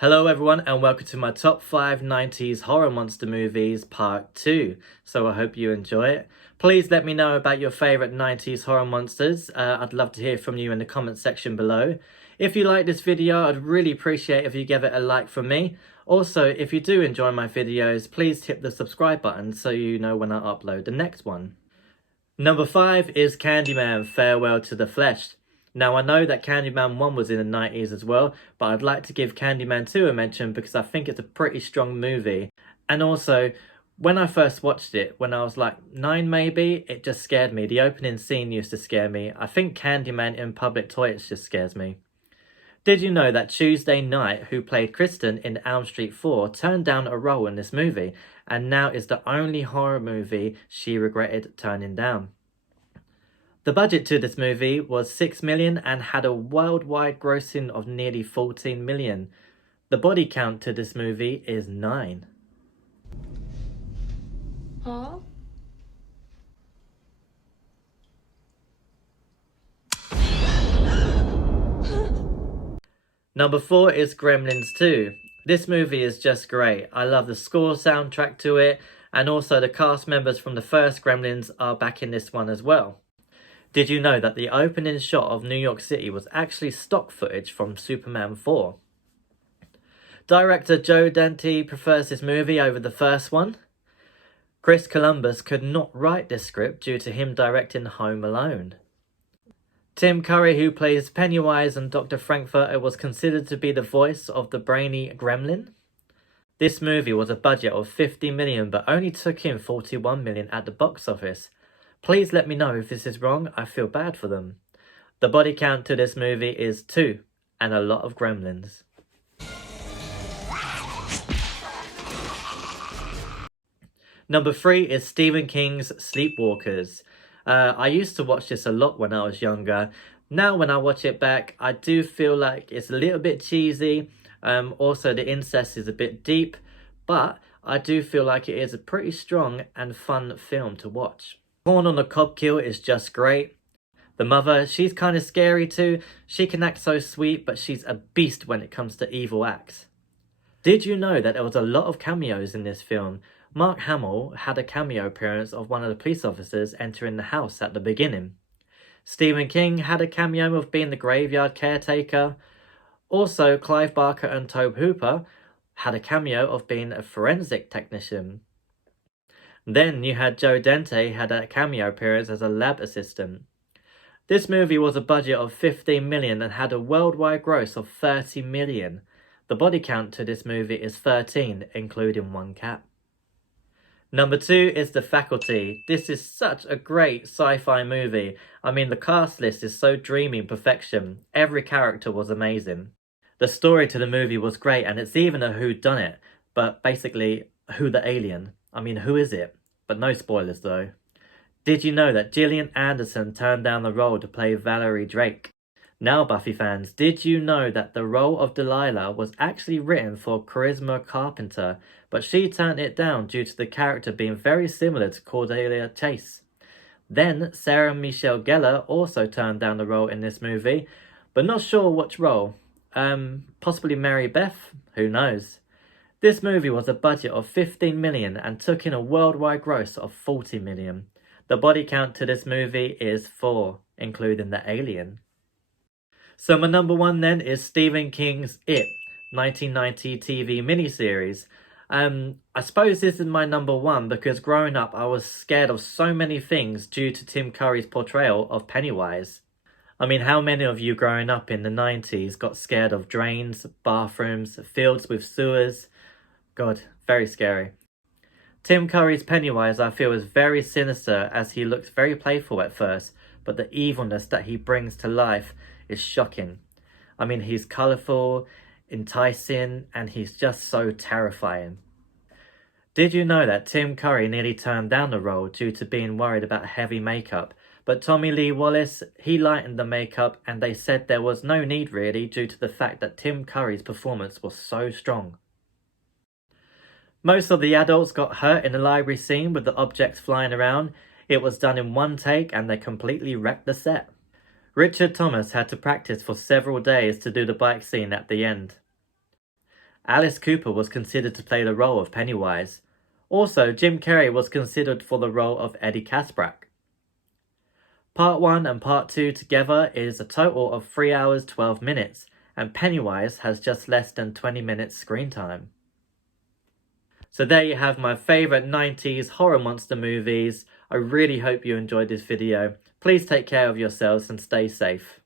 Hello everyone and welcome to my top 5 90s horror monster movies part 2. So I hope you enjoy it. Please let me know about your favourite 90s horror monsters. I'd love to hear from you in the comment section below. If you like this video, I'd really appreciate if you give it a like from me. Also, if you do enjoy my videos, please hit the subscribe button so you know when I upload the next one. Number 5 is Candyman Farewell to the Flesh. Now I know that Candyman 1 was in the 90s as well, but I'd like to give Candyman 2 a mention because I think it's a pretty strong movie. And also, when I first watched it, when I was like 9 maybe, it just scared me. The opening scene used to scare me. I think Candyman in public toilets just scares me. Did you know that Tuesday Knight, who played Kristen in Elm Street 4, turned down a role in this movie, and now is the only horror movie she regretted turning down? The budget to this movie was $6 million and had a worldwide grossing of nearly $14 million. The body count to this movie is 9. Huh? Number 4 is Gremlins 2. This movie is just great. I love the score soundtrack to it, and also the cast members from the first Gremlins are back in this one as well. Did you know that the opening shot of New York City was actually stock footage from Superman 4? Director Joe Dante prefers this movie over the first one. Chris Columbus could not write this script due to him directing Home Alone. Tim Curry, who plays Pennywise and Dr. Frankfurter, was considered to be the voice of the brainy gremlin. This movie was a budget of $50 million but only took in $41 million at the box office. Please let me know if this is wrong, I feel bad for them. The body count to this movie is 2, and a lot of gremlins. Number 3 is Stephen King's Sleepwalkers. I used to watch this a lot when I was younger. Now when I watch it back, I do feel like it's a little bit cheesy. Also the incest is a bit deep, but I do feel like it is a pretty strong and fun film to watch. Porn on the Cob kill is just great. The mother, she's kind of scary too. She can act so sweet, but she's a beast when it comes to evil acts. Did you know that there was a lot of cameos in this film? Mark Hamill had a cameo appearance of one of the police officers entering the house at the beginning. Stephen King had a cameo of being the graveyard caretaker. Also, Clive Barker and Tobe Hooper had a cameo of being a forensic technician. Then you had Joe Dante had a cameo appearance as a lab assistant. This movie was a budget of $15 million and had a worldwide gross of $30 million. The body count to this movie is 13, including one cat. Number 2 is The Faculty. This is such a great sci-fi movie. I mean, the cast list is so dreamy perfection. Every character was amazing. The story to the movie was great, and it's even a whodunit, but basically, who the alien? I mean, who is it? But no spoilers though. Did you know that Gillian Anderson turned down the role to play Valerie Drake? Now Buffy fans, did you know that the role of Delilah was actually written for Charisma Carpenter, but she turned it down due to the character being very similar to Cordelia Chase? Then Sarah Michelle Gellar also turned down the role in this movie, but not sure which role. Possibly Mary Beth? Who knows? This movie was a budget of $15 million and took in a worldwide gross of $40 million. The body count to this movie is 4, including the alien. So my number 1 then is Stephen King's It, 1990 TV miniseries. I suppose this is my number 1 because growing up I was scared of so many things due to Tim Curry's portrayal of Pennywise. I mean, how many of you growing up in the 90s got scared of drains, bathrooms, fields with sewers? God, very scary. Tim Curry's Pennywise I feel is very sinister as he looks very playful at first, but the evilness that he brings to life is shocking. I mean, he's colourful, enticing, and he's just so terrifying. Did you know that Tim Curry nearly turned down the role due to being worried about heavy makeup? But Tommy Lee Wallace, he lightened the makeup and they said there was no need really due to the fact that Tim Curry's performance was so strong. Most of the adults got hurt in the library scene with the objects flying around. It was done in one take and they completely wrecked the set. Richard Thomas had to practice for several days to do the bike scene at the end. Alice Cooper was considered to play the role of Pennywise. Also, Jim Carrey was considered for the role of Eddie Kaspbrak. Part 1 and Part 2 together is a total of 3 hours 12 minutes, and Pennywise has just less than 20 minutes screen time. So there you have my favourite 90s horror monster movies. I really hope you enjoyed this video. Please take care of yourselves and stay safe.